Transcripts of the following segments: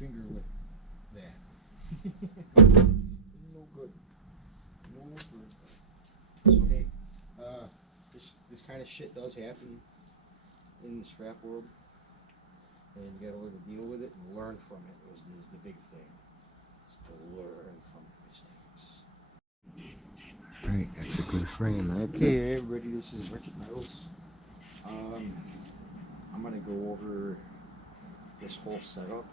finger with that. No good. No good. So hey, this kind of shit does happen in the scrap world, and you gotta learn to deal with it and learn from it. Is the big thing. Is to learn from your mistakes. Alright, that's a good frame. Okay, everybody, this is Richard Metals. I'm gonna go over this whole setup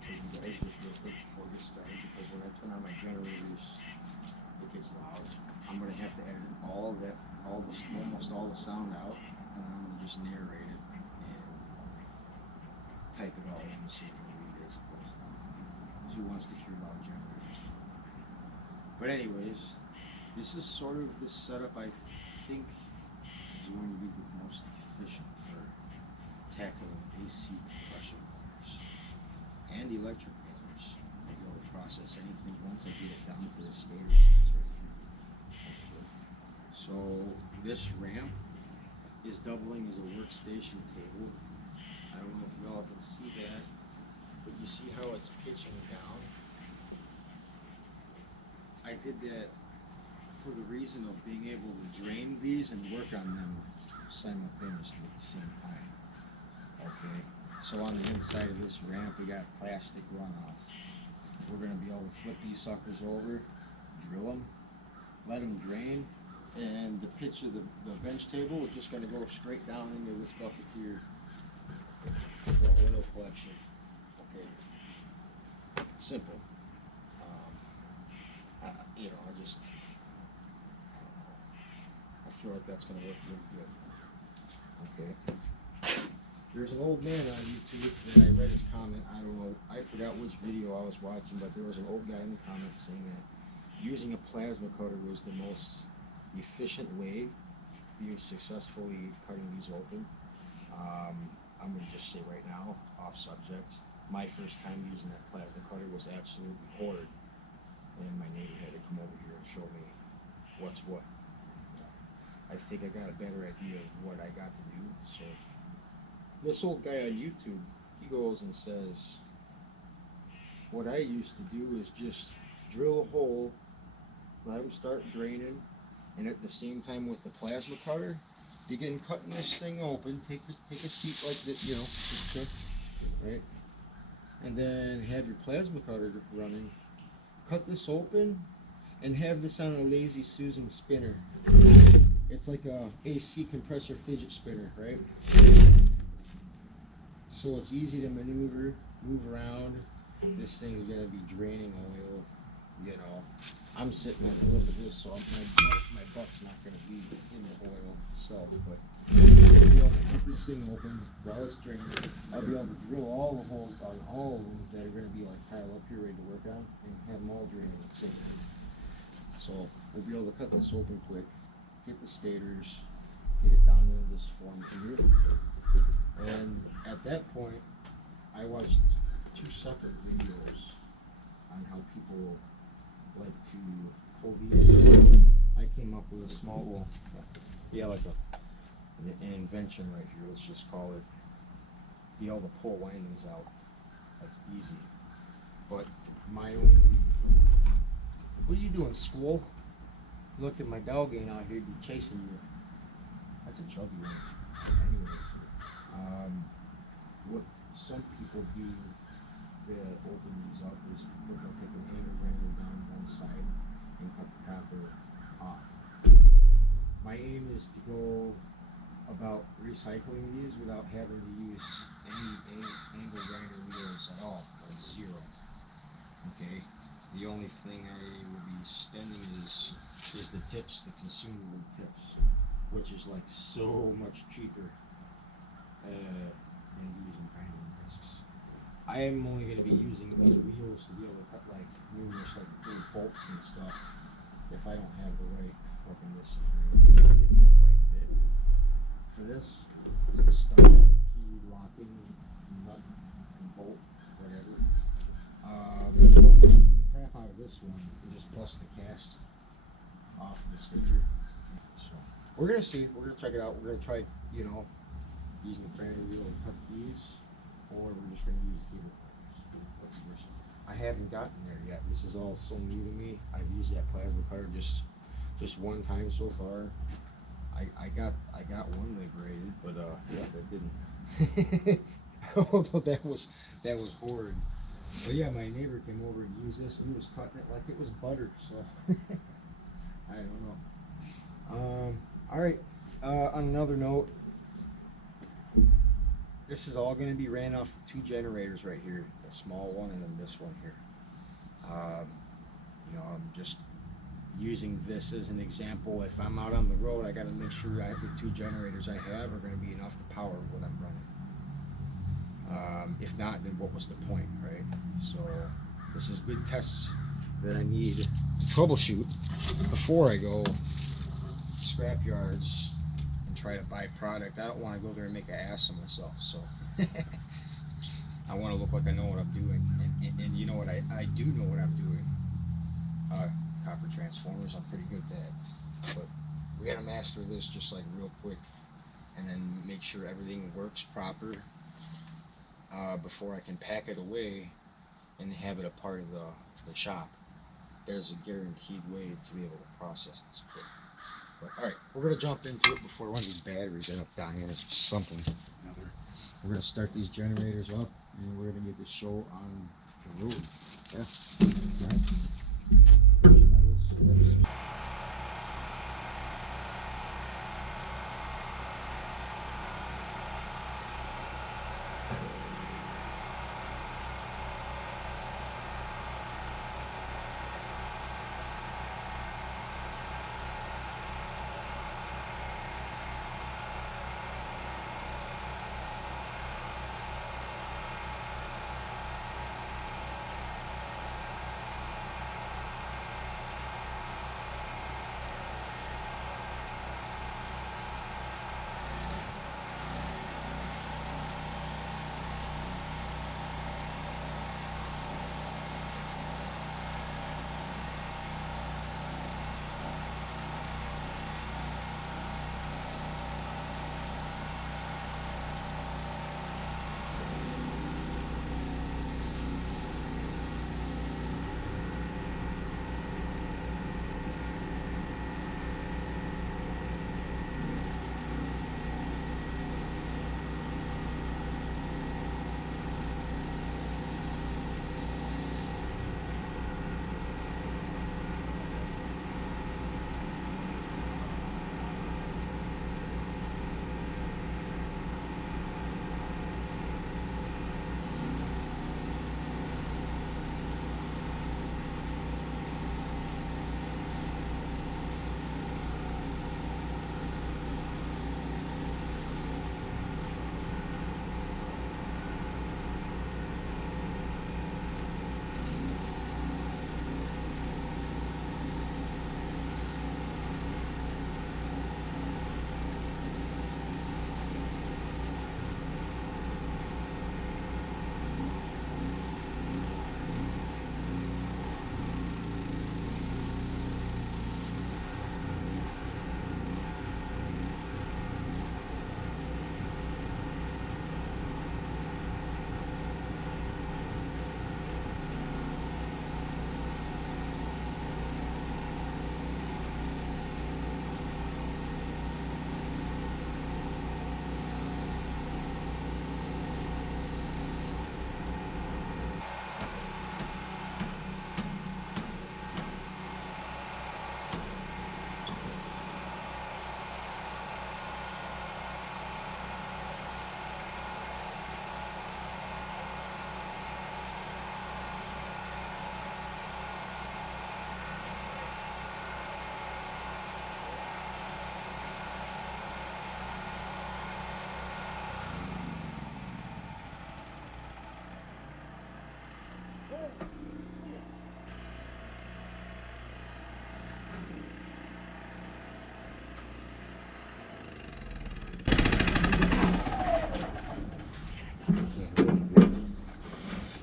because you guys just real quick before we start, because when I turn on my generators, it gets loud. I'm gonna have to edit almost all the sound out, and I'm gonna just narrate it and type it all in so you can read it. Because who wants to hear about generators? But anyways, this is sort of the setup I think is going to be the most efficient for tackling AC compression motors and electric motors. I'll be able to process anything once I get it down to the stator seats right here. So this ramp is doubling as a workstation table. I don't know if you all can see that, but you see how it's pitching down? I did that for the reason of being able to drain these and work on them simultaneously at the same time. Okay, so on the inside of this ramp we got plastic runoff. We're going to be able to flip these suckers over, drill them, let them drain, and the pitch of the bench table is just going to go straight down into this bucket here for oil collection. Okay, simple. I feel like that's going to work really good. Okay. There's an old man on YouTube that I read his comment. I don't know, I forgot which video I was watching, but there was an old guy in the comments saying that using a plasma cutter was the most efficient way to be successfully cutting these open. I'm going to just say right now, off subject, my first time using that plasma cutter was absolutely horrid. And my neighbor had to come over here and show me what's what. I think I got a better idea of what I got to do. So this old guy on YouTube, he goes and says, what I used to do is just drill a hole, let them start draining, and at the same time with the plasma cutter, begin cutting this thing open. Take a seat like this, you know, right? And then have your plasma cutter running. Cut this open and have this on a Lazy Susan spinner. It's like a AC compressor fidget spinner, right? So it's easy to maneuver, move around. This thing's gonna be draining oil, you know. I'm sitting on the lip of this, so my butt's not gonna be in the oil itself, but I'll be able to cut this thing open while it's draining. I'll be able to drill all the holes on all of them that are gonna be like pile up here ready to work on, and have them all draining at the same time. So we'll be able to cut this open quick, get the stators, get it down into this form here. And at that point, I watched 2 separate videos on how people like to pull these. I came up with a small, well, yeah, like an invention right here, let's just call it. Be able to pull windings out, like easy. But my only, what are you doing, school? Look at my dog ain't out here, be chasing you. That's a chubby one. Anyways, what some people do that open these up is they'll take an angle grinder down one side and cut the copper off. My aim is to go about recycling these without having to use any angle grinder wheels at all, like 0. Okay, the only thing I will be spending is the tips, the consumable tips, which is like so much cheaper than using grinding discs. I am only going to be using these wheels to be able to cut like numerous like big bolts and stuff if I don't have the right fucking this. If I didn't have the right bit for this, it's like a standard key locking nut and bolt, whatever. The crap out of this one and just bust the cast off the sticker. So we're gonna see. We're gonna check it out. We're gonna try, you know, using the grinder wheel to cut these, or we're just gonna use cable pliers. transformers. I haven't gotten there yet. This is all so new to me. I've used that plasma cutter just one time so far. I got one liberated, but yeah, that didn't. Although that was horrid. But yeah, my neighbor came over to use this and he was cutting it like it was butter. So I don't know. All right. On another note, this is all going to be ran off 2 generators right here, the small one and then this one here. You know, I'm just using this as an example. If I'm out on the road, I got to make sure the 2 generators I have are going to be enough to power what I'm running. If not, then what was the point, right? So this is good tests that I need to troubleshoot before I go scrap yards and try to buy product. I don't want to go there and make an ass of myself, so I want to look like I know what I'm doing, and you know what, I do know what I'm doing. Copper transformers, I'm pretty good at that, but we gotta master this just like real quick and then make sure everything works proper before I can pack it away and have it a part of the shop. There's a guaranteed way to be able to process this quick. But alright, we're gonna jump into it before one of these batteries end up dying or something or another. We're gonna start these generators up and we're gonna get this show on the road. Yeah. Right.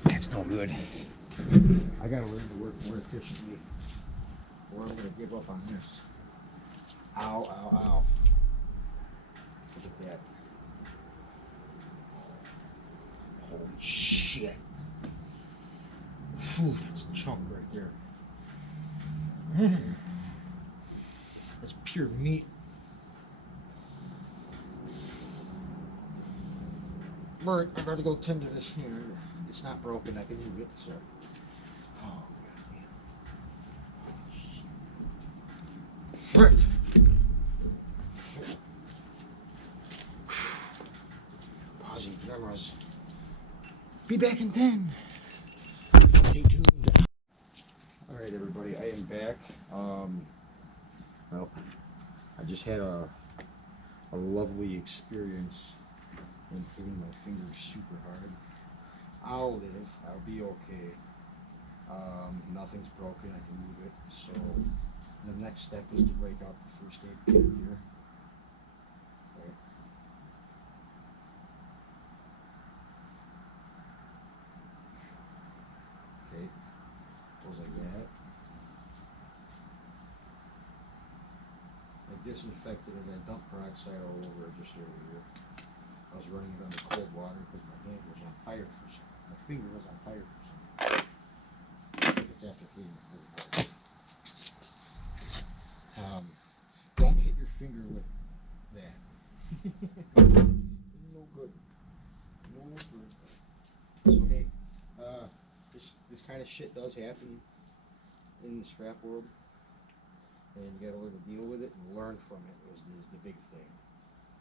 That's no good. I gotta learn to work more efficiently, or I'm gonna give up on this. Ow, ow, ow. Look at that. Holy shit. Whew, that's a chunk right there. That's pure meat. Right, I gotta go tend to this here. It's not broken, I can move it, so. Oh, God. Right. Pausing cameras. Be back in 10. Stay tuned. Alright, everybody, I am back. Well, I just had a lovely experience in hitting my fingers super hard. I'll live. I'll be okay. Nothing's broken. I can move it. So the next step is to break out the first aid kit here. Okay. Okay. Goes like that. I disinfected it. I dumped peroxide all over it just earlier. I was running it under cold water because my hand was on fire for some. My finger was on fire for some. It's after hitting it really hard. Don't hit your finger with that. No good. No good. So hey, this kind of shit does happen in the scrap world, and you gotta learn to deal with it and learn from it. Is the big thing.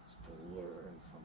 Is to learn from